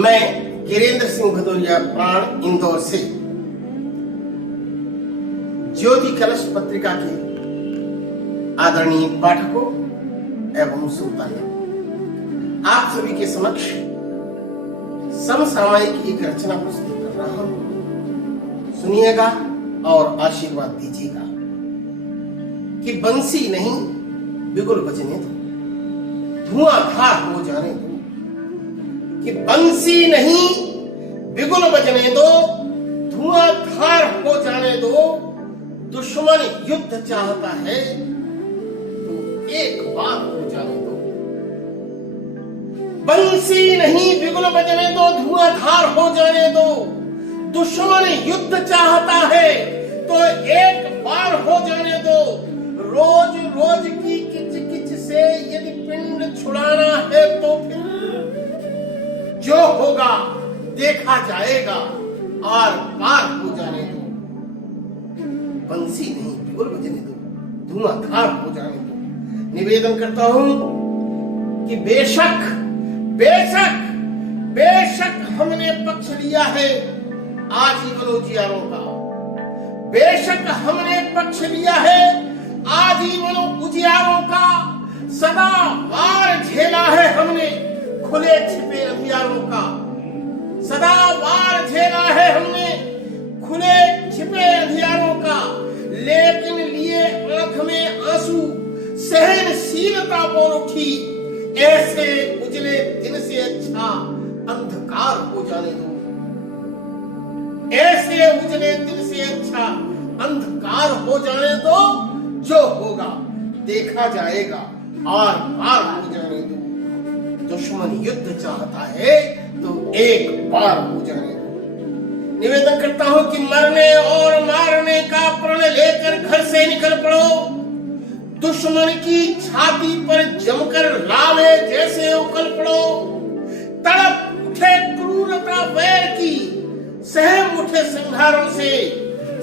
मैं गिरेंद्र सिंह भदौरिया प्राण इंदौर से ज्योति कलश पत्रिका के आदरणीय पाठकों एवं श्रोतागण, आप सभी के समक्ष समसामयिक एक रचना प्रस्तुत कर रहा हूं। सुनिएगा और आशीर्वाद दीजिएगा कि बंसी नहीं बिगुल बजने दो, धुआंधार हो जाने दो। कि बंसी नहीं बिगुल बजने दो, धुआंधार हो जाने दो। दुश्मन युद्ध चाहता है तो एक बार हो जाने दो। बंसी नहीं बिगुल बजने दो, धुआंधार हो जाने दो। दुश्मन युद्ध चाहता है तो एक बार हो जाने दो। रोज रोज की किच किच से यदि पिंड छुड़ाना है तो फिर जो होगा देखा जाएगा, आर पार हो जाने दो। बंसी नहीं बिगुल बजने दो, धुआंधार हो जाने दो। निवेदन करता हूं कि बेशक बेशक बेशक हमने पक्ष लिया है आजीवन उजियारों का। बेशक हमने पक्ष लिया है आजीवन उजियारों का। सदा वार झेला है हमने खुले छिपे अंधियारों का। सदा वार झेला है हमने खुले छिपे अंधियारों का। लेकिन लिए आंख में आंसू सहनशीलता बोल उठी। ऐसे उजले दिन से अच्छा अंधकार हो जाने दो। ऐसे उजले दिन से अच्छा अंधकार हो जाने दो। जो होगा देखा जाएगा, आर पार हो जाने दो। दुश्मन युद्ध चाहता है तो एक बार हो जाने दो। निवेदन करता हूं कि मरने और मारने का प्रण लेकर घर से निकल पड़ो। दुश्मन की छाती पर जमकर लावे जैसे उकल पड़ो। तड़प उठे क्रूरता वैर की, सहम उठे संहारों से।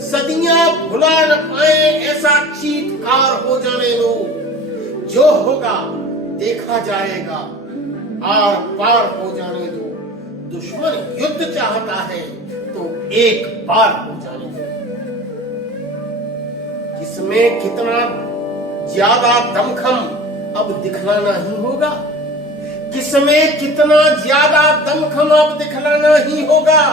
सदियां भुला न पाए ऐसा चीत्कार हो जाने दो। जो होगा देखा जाएगा, आर पार हो जाने दो। दुश्मन युद्ध चाहता है तो एक बार हो जाने दो। किसमें कितना ज्यादा दमखम अब दिखलाना ही होगा। किसमें कितना ज्यादा दमखम अब दिखलाना ही होगा।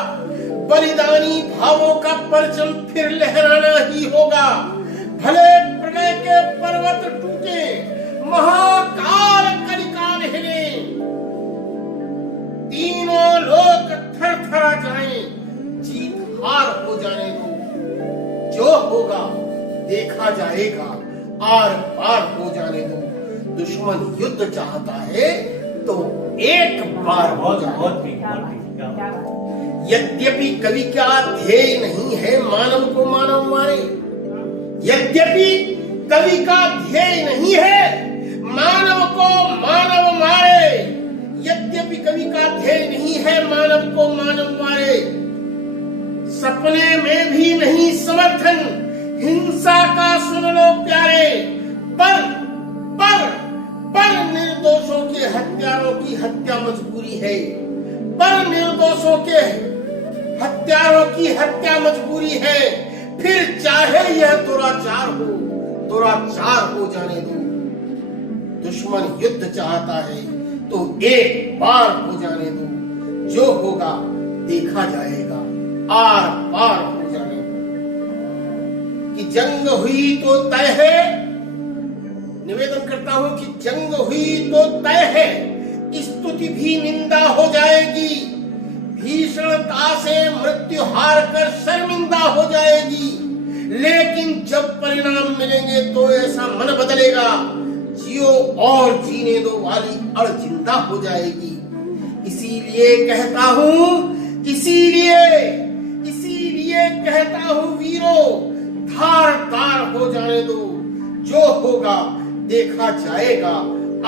बलिदानी भावों का परचम फिर लहराना ही होगा। भले प्रलय के पर्वत टूटे, महाकाल कलिकाल हिले, तीनों लोग थरथरा जाएं, जीत हार हो जाने दो। जो होगा देखा जाएगा, आर पार हो जाने दो। दुश्मन युद्ध चाहता है तो एक बार हो जाने दो। यद्यपि कवि का ध्येय नहीं है मानव को मानव मारे। यद्यपि कवि का ध्येय नहीं है मानव को मानव मारे। यद्यपि कवि का ध्येय नहीं है मानव को मानव मारे। सपने में भी नहीं समर्थन हिंसा का, सुन लो प्यारे। पर निर्दोषों के हत्यारों की हत्या मजबूरी है। पर निर्दोषों के हत्यारों की हत्या मजबूरी है। फिर चाहे यह दुराचार हो जाने दो। दुश्मन युद्ध चाहता है तो एक बार हो जाने दो। जो होगा देखा जाएगा, आर पार हो जाने दो। कि जंग हुई तो तय है। निवेदन करता हूं कि जंग हुई तो तय है। स्तुति भी निंदा हो जाएगी। भीषणता से मृत्यु हार कर शर्मिंदा हो जाएगी। लेकिन जब परिणाम मिलेंगे तो ऐसा मन बदलेगा, जियो और जीने दो वाली अड़ जिंदा हो जाएगी। इसीलिए कहता हूं वीरों, धार धार हो जाने दो। जो होगा देखा जाएगा,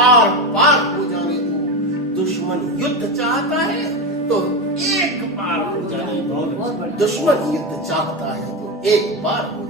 आर पार हो जाने दो। दुश्मन युद्ध चाहता है तो एक बार हो जाने दो। दुश्मन युद्ध चाहता है तो एक बार हो